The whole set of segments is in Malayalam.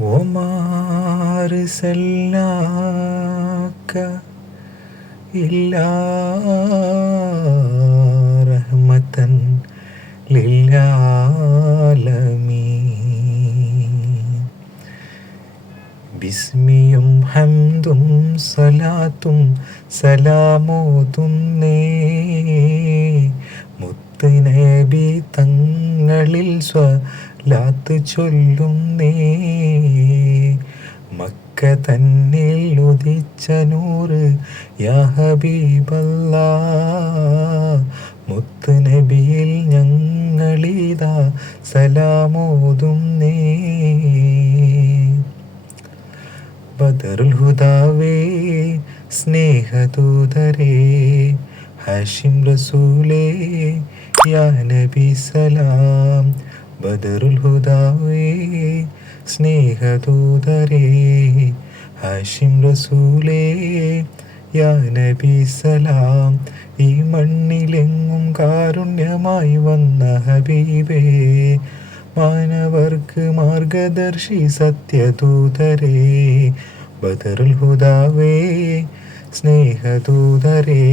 وما أرسلناك إلا رحمة للعالمين ബിസ്മിയും ഹംദും സലാത്തും സലാമോതുന്നേ മുത്ത് നബി തങ്ങളിൽ സ്വലാത്ത് ചൊല്ലുന്നേ. മക്ക തന്നിൽ ഉദിച്ച നൂറ് യഹബീബല്ല ഹബീബല്ലാ. മുത്ത് നബിയിൽ ഞങ്ങളിതാ സലാമോതുന്നേ. ബദറുൽ സ്നേഹദൂതരേ ഹാഷിം റസൂലേ യാ നബി സലാം. ബദറുൽ ഹുദാവേ സ്നേഹദൂതരേ ഹാഷിം റസൂലേ യാ നബി സലാം ഈ മണ്ണിലെങ്ങും കാരുണ്യമായി വന്ന ഹബീബേ മാനവർക്ക് മാർഗദർശി സത്യദൂതരേ ബദറുൽ ഹുദാവേ സ്നേഹദൂതരേ.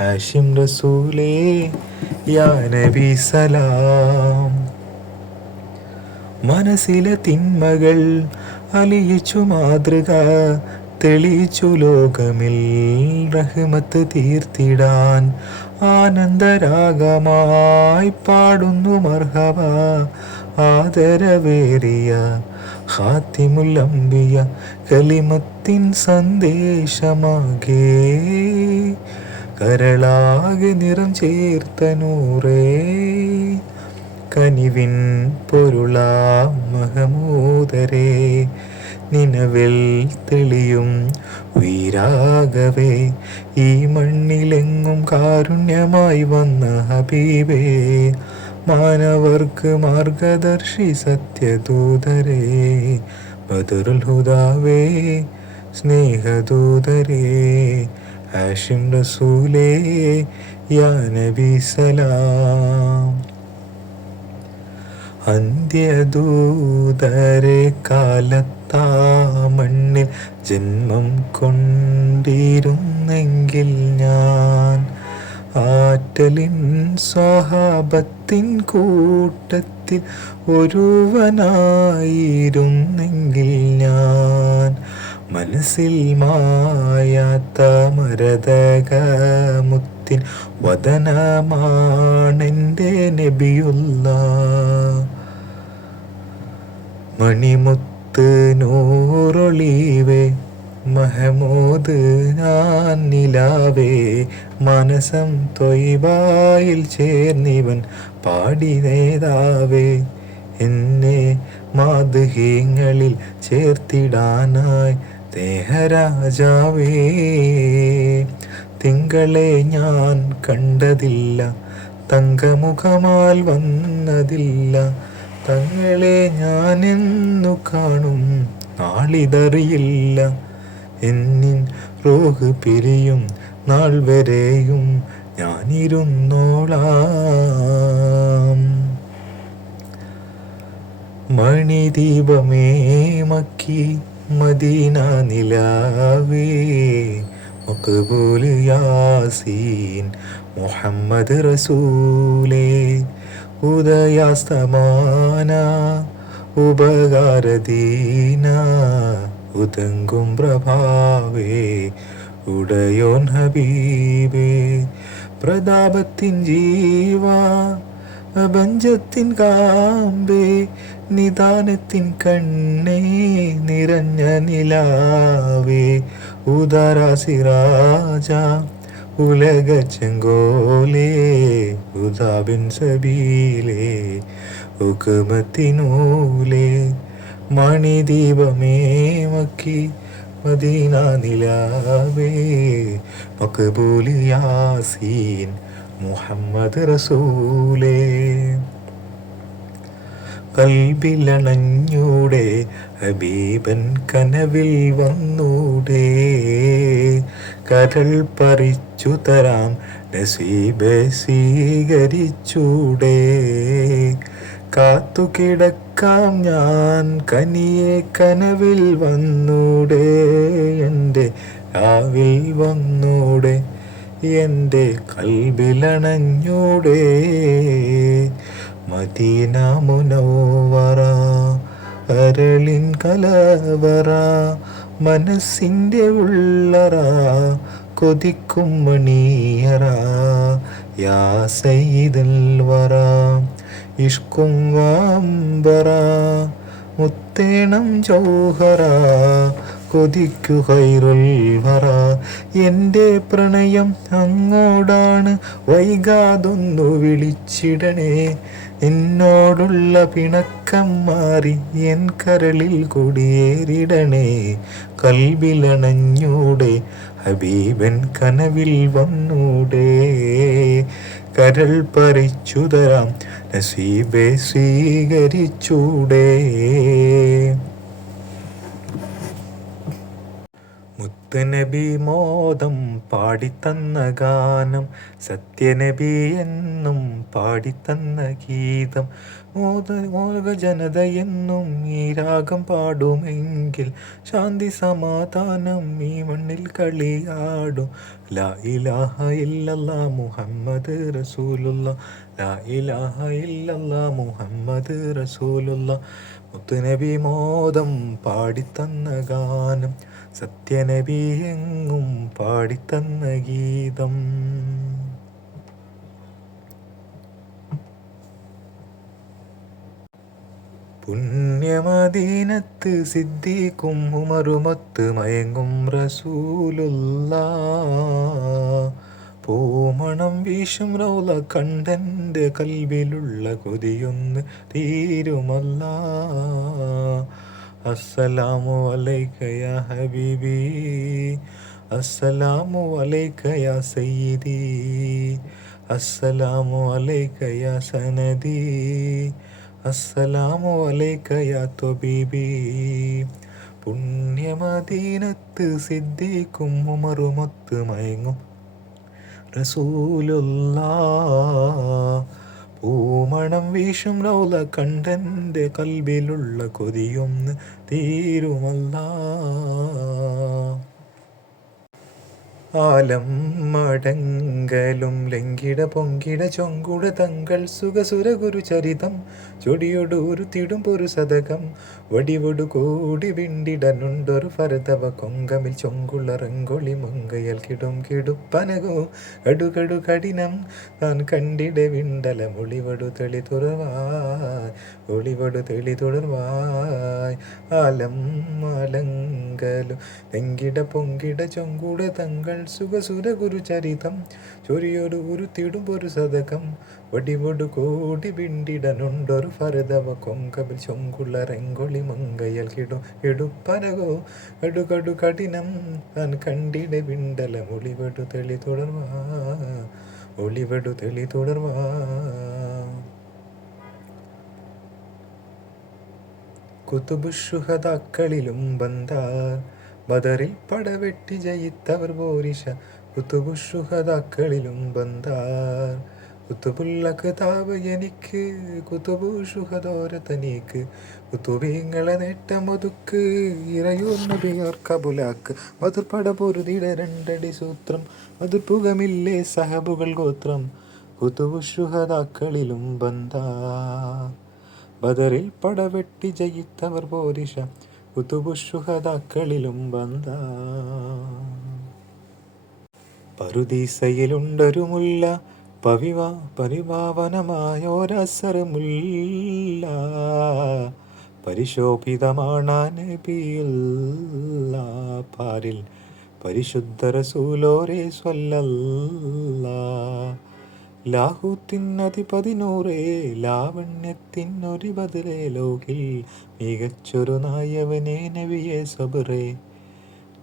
ഹാഷിം റസൂലേ യാ നബി സലാം. മനസ്സിലെ തിന്മകൾ അലിയിച്ചു മാതൃക തെളിയിച്ചു ലോകമിൽ റഹ്മത്ത് തീർത്തിടാൻ ആനന്ദരാഗമായി പാടുന്നു മർഹബ. ആദരവേറിയ ഹാത്തിമുല്ലംബിയ കലിമത്തിൻ സന്ദേശമാകേ. കരളാകെ നിറം ചേർത്ത നൂറേ. കനിവിൻ പൊരുളാ മഹമൂദരേ. നിലവിൽ തെളിയും ഉയരാകവേ. ഈ മണ്ണിലെങ്ങും കാരുണ്യമായി വന്ന ഹബീബേ. മാനവർക്ക് മാർഗദർശി സത്യദൂതരേ. ബദറുൽ ഹുദാവേ സ്നേഹദൂതരേ. ഹാഷിം റസൂലേ യാ നബി സലാം. അന്ത്യദൂതരെ കാലത്താ മണ്ണിൽ ജന്മം കൊണ്ടിരുന്നെങ്കിൽ ഞാൻ ആറ്റലിൻ സ്വഹാബത്തിൻ കൂട്ടത്തിൽ ഒരുവനായിരുന്നെങ്കിൽ ഞാൻ മനസ്സിൽ മായാത്ത മരതകമുത്തിൻ വദനമാണെന്റെ നബിയുള്ള മണിമുത്ത് നൂറൊളിവേ മഹമൂദ് ഞാൻ നിലാവേ മനസം തൊയ്വായിൽ ചേർന്നിവൻ പാടി നേതാവേ എന്നെ മാതൃഹീങ്ങളിൽ ചേർത്തിടാനായി ദേഹരാജാവേ തിങ്കളെ ഞാൻ കണ്ടതില്ല തങ്കമുഖമാൽ വന്നതില്ല തങ്ങളെ ഞാൻ എന്നു കാണും നാളിതറിയില്ല. എന്നിൻ റോഹ് പിരിയും നാൾ വരെയും ഞാനിരുന്നോളാം. മണിദീപമേ മക്കി മദീന നിലാവേ മക്ബൂൽ യാസീൻ മുഹമ്മദ് റസൂലേ ഉദയാസ്തമാന ഉപകാരദീന ഉതങ്കും പ്രഭാവേ ഉടയോൻ ഹബീബേ പ്രതാപത്തിൻ ജീവാ അപഞ്ചത്തിൻ കാമ്പേ നിദാനത്തിൻ കണ്ണേ നിറഞ്ഞ നിലാവേ ഉദാരാസിരാജ ഉലക ചെങ്കോലേ ഉദാബിൻ സബീലേ ഉക്കുമത്തിനൂലേ മണിദീപമേ മക്കി മദീന നിലാവേ മക്ബൂൽ യാസീൻ മുഹമ്മദ് റസൂലേ. കൽബിലണഞ്ഞൂടെ ഹബീബൻ കനവിൽ വന്നൂടെ. കരൾ പറിച്ചു തരാം നസീബെ സ്വീകരിച്ചൂടെ. കാത്തുകിടക്കാം ഞാൻ കനിയെ കനവിൽ വന്നൂടെ. എന്റെ ആവിൽ വന്നൂടെ. എന്റെ കൽബിലണഞ്ഞൂടെ. മദീന മുനോവറ അരളിൻ കലവറ മനസ്സിന്റെ ഉള്ളറ കൊതിക്കും മണിയറ യാ വറ ഇഷ്കും വാമ്പറ മുത്തേണം ജൗഹറ കൊതിക്കു ഹൈറുൽ വറ. എന്റെ പ്രണയം അങ്ങോടാണ് വൈകാതൊന്നു വിളിച്ചിടണേ. എന്നോടുള്ള പിണക്കം മാറി എൻ കരളിൽ കുടിയേറിടണേ. കൽവിലണഞ്ഞൂടെ ഹബീബൻ കനവിൽ വന്നൂടെ. കരൾ പറിച്ചുതരാം നസീബെ സ്വീകരിച്ചൂടെ. മുത്തുനബി മോദം പാടിത്തന്ന ഗാനം സത്യനബി എന്നും പാടിത്തന്ന ഗീതം. മോദ ജനത എന്നും ഈ രാഗം പാടുമെങ്കിൽ ശാന്തി സമാധാനം ഈ മണ്ണിൽ കളിയാടും ലാ ഇലാഹ ഇല്ലല്ലാ മുഹമ്മദ് റസൂലുള്ള ലാ ഇലാഹ ഇല്ലല്ലാ മുഹമ്മദ് റസൂലുള്ള. മുത്തുനബി മോദം പാടിത്തന്ന ഗാനം സത്യനബി എങ്ങും പാടിത്തന്ന ഗീതം. പുണ്യമദീനത്ത് സിദ്ദീഖും ഉമറുമൊത്ത് മയങ്ങും റസൂലുള്ള പൂമണം വീശും റൗല കണ്ടന്റെ കൽവിലുള്ള കൊതിയൊന്ന് തീരുമല്ല. അസ്സലാമു അലൈക യാ ഹബീബി. അസ്സലാമു അലൈക യാ സയ്യിദി. അസ്സലാമു അലൈക യാ സനദി. അസ്സലാമു അലൈക യാ ത്വബീബി പുണ്യമദീനത്ത് സിദ്ദീഖും ഉമറുമൊത്ത് മയങ്ങും. റസൂലുള്ള. പൂമണം വീശും ലൗല കണ്ടന്റെ കൽവിലുള്ള കൊതിയൊന്ന് തീരുമല്ല. ആലം മടങ്കലും ലങ്കിട പൊങ്കിട ചൊങ്കുട തങ്കൾ സുഖസുര ഗുരു ചരിതം. ചൊടിയൊടൂരു തിടും പൊരു സതകം. വടിവൊടു കൂടി വിണ്ടിടനുണ്ടൊരു ഫരതവ കൊങ്കമിൽ ചൊങ്കുള്ള റങ്കൊളി മുങ്കയൽ കിടും കിടുപ്പനകോ. കടുകടു കഠിനം താൻ കണ്ടിട വിണ്ടല ഒളിവടു തെളി തുറവായ്. ഒളിവടു തെളി തുടർവായ് ആലം മലങ്കലും ലങ്കിട പൊങ്കിട ചൊങ്കുട തങ്കൾ സുഖസുര ഗുരു ചരിതം ചൊരിയൊരു ഉരുത്തിടുമ്പൊരു സതകം. വടിവൊടു കോടി വിണ്ടിടനുണ്ടൊരു ഫരതവ കൊങ്കവിൽ ചൊങ്കുള്ള രംഗൊളി മങ്കയൽ കിടും. എടുപ്പനകോ കടുകടു കഠിനം. താൻ കണ്ടിട വിണ്ടല ഒളിവടു തെളി തുടർവാ. ഒളിവടു തെളി തുടർവാ. കുത്തുബുഷുഹതാക്കളിലും ബന്ധാർ ബദറിൽ പടവെട്ടി ജയിത്തവർ പോരിഷ കുത്തുബുഷുഹതാക്കളിലും ബന്ധാർ കുത്തുപുല്ലക്ക് താവ് എനിക്ക് കുത്തുബുഷുഹദോര തനിക്ക് കുത്തുബീങ്ങളെ നേട്ടമൊതുക്ക് ഇറയൂർന്നബിയോർ കബുലാക്ക്. മധുർപട പൊരുതിട രണ്ടടി സൂത്രം മധുർപുഖമില്ലേ സഹബുകൾ ഗോത്രം. കുത്തുബുഷുഹതാക്കളിലും ബന്ധാ ബദറിൽ പടവെട്ടി ജയിത്തവർ പോരിഷ കുത്തുബുഷുഹതാക്കളിലും ബന്ധ പരുദീസയിലുണ്ടൊരു മുല്ല പവിവ പരിഭാവനമായോരസറുമുല്ല. പരിശോഭിതമാണ് നബിയുള്ള പാരിൽ പരിശുദ്ധ റസൂലോരേ സ്വല്ലല്ലാ. ലാഹൂത്തിനധിപതിനൂറേ ലാവണ്യത്തിനൊരു ബദലേ ലോകിൽ. മികച്ചൊരു നായവനേ നവിയെ സബറേ.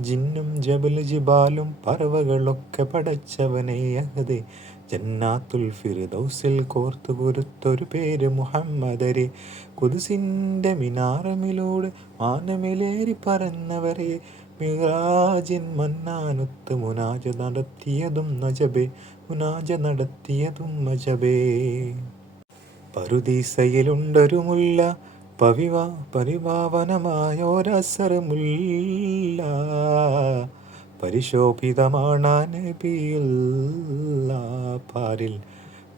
ജിന്നും ജബൽ ജിബാലും പറവകളൊക്കെ പടച്ചവനെ അഹദേ. ജന്നാത്തുൽ ഫിർദൗസിൽ കോർത്തു കുരുത്തൊരു പേര് മുഹമ്മദരെ. കുതിസിന്റെ മിനാറമിലൂടെ മാനമിലേറി പറന്നവരെ. മിറാജിൻ മന്നാനൊത്ത് മുനാജ നടത്തിയതും നജബേ. മുനാജ നടത്തിയതും മജബേ പരുദീസയിലുണ്ടൊരു മുല്ല പവിവ പരിഭാവനമായൊരസറുമുല്ല പരിശോഭിതമാണാനബിയുള്ള പാരിൽ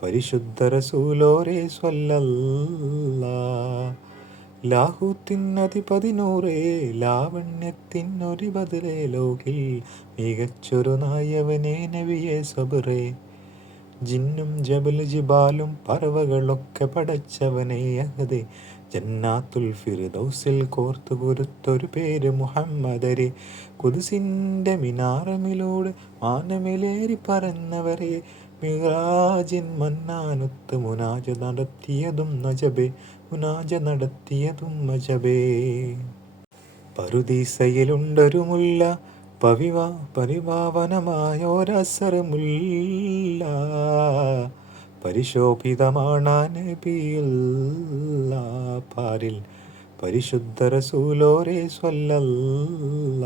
പരിശുദ്ധ റസൂലോരേ സ്വല്ലല്ല. ലാഹൂത്തിനധിപതി പതിനൂറേ ലാവണ്യത്തിനൊരു ബദലേ ലോകിൽ മികച്ചൊരു നായവനെ നവിയെ സബറേ. ജിന്നും ജബൽ ജിബാലും പറവകളൊക്കെ പടച്ചവനെ അഹദേ. ജന്നാത്തുൽ ഫിർദൗസിൽ കോർത്തു കുരുത്തൊരു പേര് മുഹമ്മദരെ. കുതിസിന്റെ മിനാറമിലൂടെ മാനമിലേറി പറന്നവരെ. മിറാജിൻ മന്നാനൊത്ത് മുനാജ നടത്തിയതും നജബേ. മുനാജ നടത്തിയതും പരുദീസയിലുണ്ടൊരു മുല്ല പവിവ പരിഭാവനമായൊരസറുമുല്ല പരിശോഭിതമാണ് നബിയുള്ള പാരിൽ പരിശുദ്ധ റസൂലോരെ സ്വല്ലല്ല.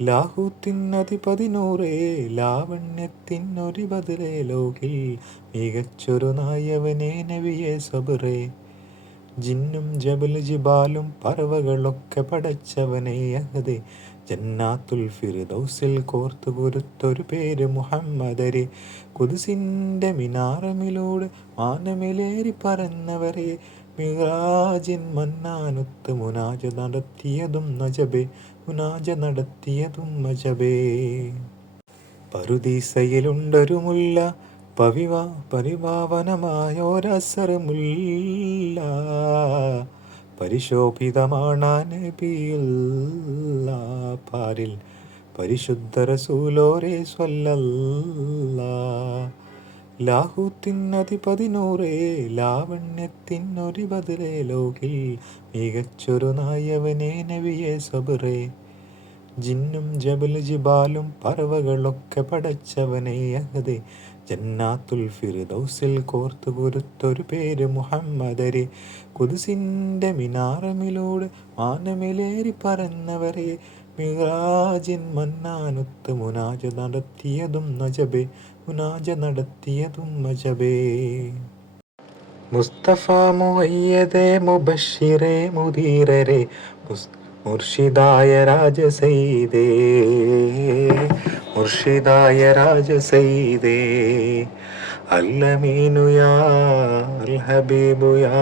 ലാഹൂത്തിനധിപതി പതിനൂറേ ലാവണ്യത്തിനൊരു ബദലേ ലോകിൽ. മികച്ചൊരു നായവനെ നവിയെ സബറേ. ജിന്നും ജബൽ ജിബാലും പറവകളൊക്കെ പടച്ചവനെ അഹദേ. ജന്നാത്തുൽ ഫിർദൗസിൽ കോർത്തു കുരുത്തൊരു പേര് മുഹമ്മദരെ. കുതിസിന്റെ മിനാറമിലൂടെ മാനമിലേറി പറന്നവരെ. മിറാജിൻ മന്നാനൊത്ത് മുനാജ നടത്തിയതും നജബേ. മുനാജ നടത്തിയതും നജബേ പരുദീസയിലുണ്ടൊരു മുല്ല പവിവ പരിഭാവനമായൊരസറുമുല്ല. പരിശോഭിതമാണ് നബിയുള്ള പാരിൽ പരിശുദ്ധ റസൂലോരെ സ്വല്ലല്ല. ലാഹൂത്തിനധിപതി പതിനൂറേ ലാവണ്യത്തിനൊരു ബദലേ ലോകിൽ മികച്ചൊരു നായവനെ നവിയെ സബറേ. ജിന്നും ജബൽ ജിബാലും പറവകളൊക്കെ പടച്ചവനെ അഹദേ. ജന്നാത്തുൽ ഫിർദൗസിൽ കോർത്തു കുരുത്തൊരു പേര് മുഹമ്മദരെ. കുതിസിന്റെ മിനാറമിലൂടെ മാനമിലേറി പറന്നവരെ മിറാജിൻ മന്നാനൊത്ത് മുനാജ നടത്തിയതും നജബേ. മുനാജ നടത്തിയതും നജബേ മുസ്തഫ മുയ്യദേ മുബഷിറേ മുദീരരെ മുർഷിദായ രാജസൈദേ മുർഷിദായ രാജസൈദേ അല്ലമീനു യാ അൽ ഹബീബു യാ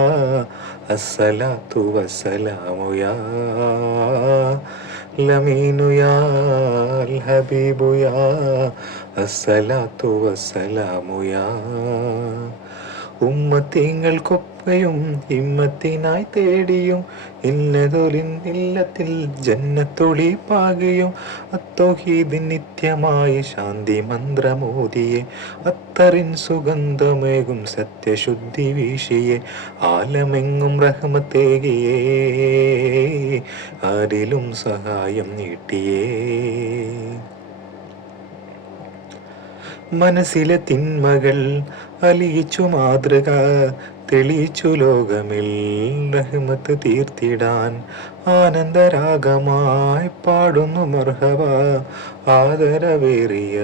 അസ്സലാത്തു വസ്സലാമു യാ. ലമീനു യാ അൽ ഹബീബു യാ അസ്സലാത്തു വസ്സലാമു യാ ഉമ്മത്തിങ്ങൾക്കൊപ്പയും ഇമ്മത്തിനായി തേടിയും ഇല്ലതൊരിൻ ഇല്ലത്തിൽ ജന്നത്തൊളി പാകയും. അത്തോഹീദിൻ നിത്യമായ ശാന്തി മന്ത്രമോദിയെ അത്തറിൻ സുഗന്ധമേകും സത്യശുദ്ധി വീശിയെ. ആലമെങ്ങും റഹമത്തേകിയേ. ആരിലും സഹായം നീട്ടിയേ. മനസ്സിലെ തിന്മകൾ അലിയിച്ചു മാതൃക തെളിയിച്ചു ലോകമിൽ റഹ്മത്ത് തീർത്തിടാൻ ആനന്ദരാഗമായി പാടുന്നു മർഹവ ആദരവേറിയ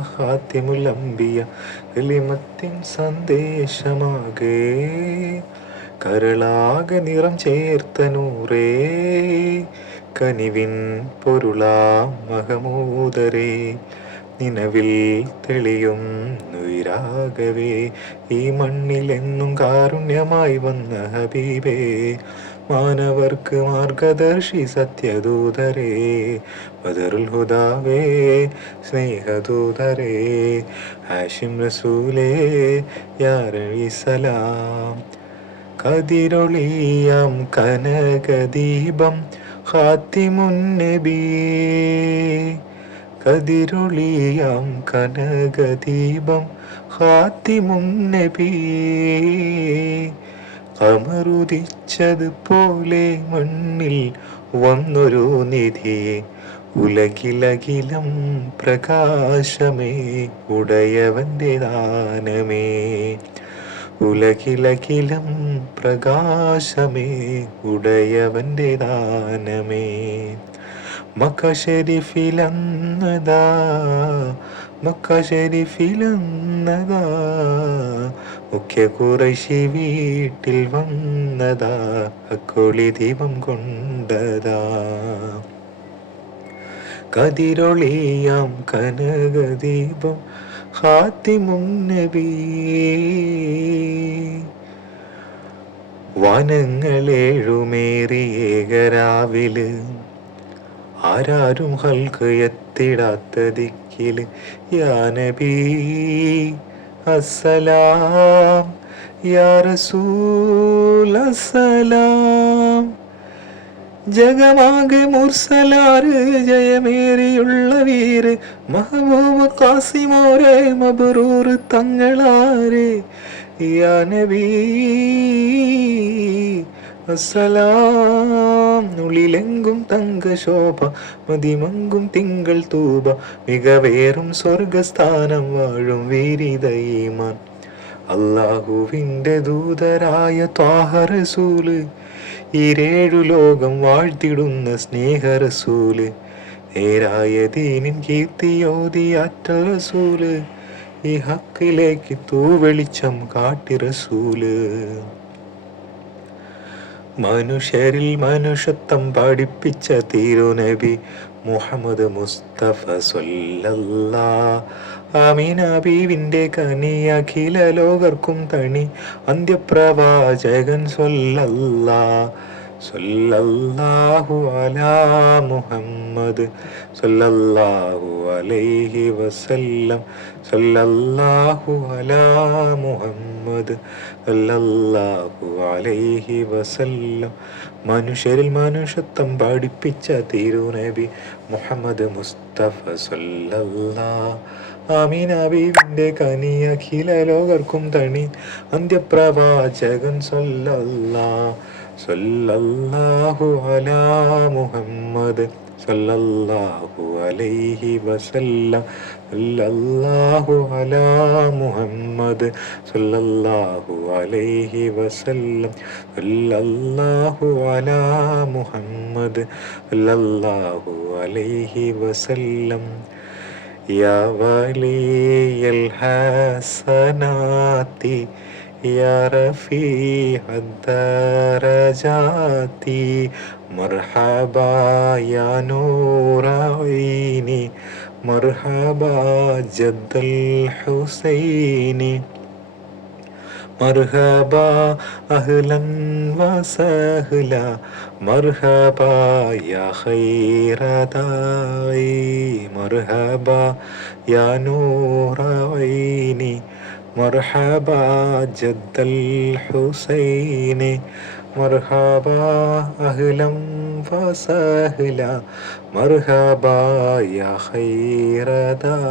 ഹാത്യമുലമ്പിയ എളിമത്തിൻ സന്ദേശമാകേ. കരളാകെ നിറം ചേർത്ത നൂറേ. കനിവിൻ പൊരുളാ മഹമൂദരേ. നിലവിൽ തെളിയും നുയിരാകവേ ഈ മണ്ണിലെന്നും കാരുണ്യമായി വന്ന ഹബീബേ. മാനവർക്ക് മാർഗദർശി സത്യദൂതരേ. ബദറുൽ ഹുദാവേ സ്നേഹദൂതരേ. ഹാഷിം റസൂലേ യാരഴി സലാം. കതിരൊളിയാം കനകദീപം ഹാത്തിമുന്നബി കതിരൊളിയാം കനകദീപം ഹാത്തിമുന്നബി കമറുദിച്ചതുപോലെ മണ്ണിൽ വന്നൊരു നിധി. ഉലകിലകിലം പ്രകാശമേ ഉടയവന്റെ ദാനമേ. ഉലകിലകിലം പ്രകാശമേ ഉടയവന്റെ ദാനമേ. മക്ക ഷെരീഫിലന്നതാ മക്ക ഷെരീഫിലെന്നതാ മുഖ്യ കുറശി വീട്ടിൽ വന്നതാ അക്കോളി ദീപം കൊണ്ടതാ. കതിരൊളിയാം കനകദീപം ഹാത്തിമും നബി. വനങ്ങളേഴുമേറിയേകരാവിൽ ആരാരും ഹൽക്ക് എത്തിടാത്ത ദിക്കിൽ യാ നബി അസ്സലാം. യാ ജഗമാകെ മുർസലാറ് ജയമേറിയുള്ള വീര് മഹബൂബ് കാസിമോരെ മബറൂർ തങ്ങളാരെ യാ നബി അസ്സലാം തങ്കശോഭ തങ്ക ശോഭ മതിമങ്കും തിങ്കൾ തൂപ മികവേറും സ്വർഗസ്ഥാനം വാഴും വീരിതയീമാൻ അള്ളാഹുവിന്റെ ദൂതരായ ത്വാഹറസൂൽ ഈരേഴു ലോകം വാഴ്ത്തിടുന്ന സ്നേഹറസൂൽ നേരായ ദീനിൻ കീർത്തിയോതി റസൂൽ ഈ ഹക്കിലേക്ക് തൂവെളിച്ചം കാട്ടി റസൂൽ. മനുഷ്യരിൽ മനുഷ്യത്വം പഠിപ്പിച്ച തിരുനബി മുഹമ്മദ് മുസ്തഫ സൊല്ലല്ലാ അമീന കനി അഖില ലോകർക്കും തണി അന്ത്യപ്രവാചകൻ സൊല്ലല്ലാ സൊല്ലല്ലാഹു അലാ മുഹമ്മദ് സല്ലല്ലാഹു അലൈഹി വസല്ലം സല്ലല്ലാഹു അലാ മുഹമ്മദ് സല്ലല്ലാഹു അലൈഹി വസല്ലം. മനുഷ്യരിൽ മനുഷ്യത്വം പഠിപ്പിച്ച തിരുനബി മുഹമ്മദ് മുസ്തഫ സല്ലല്ലാ ആമീൻ ബീവിന്റെ കനി അഖില ലോകർക്കും തണി അന്ത്യപ്രവാചകൻ സല്ലല്ലാ സല്ലല്ലാഹു അലാ മുഹമ്മദ് സല്ലല്ലാഹു അലൈഹി വസല്ലം. സല്ലല്ലാഹു അലാ മുഹമ്മദ് സല്ലല്ലാഹു അലൈഹി വസല്ലം. സല്ലല്ലാഹു അലാ മുഹമ്മദ് സല്ലല്ലാഹു അലൈഹി വസല്ലം. യാ വലിയൽ ഹസനാതി يا رفيع الدرجات مرحبا يا نور عيني مرحبا جد الحسين مرحبا أهلا وسهلا مرحبا يا خير داعي مرحبا يا نور عيني. മർഹബ ജദ്ദൽ ഹുസൈനെ മർഹബ അഹ്ലം ഫസഹ്ല മർഹബ യ ഖൈറദായി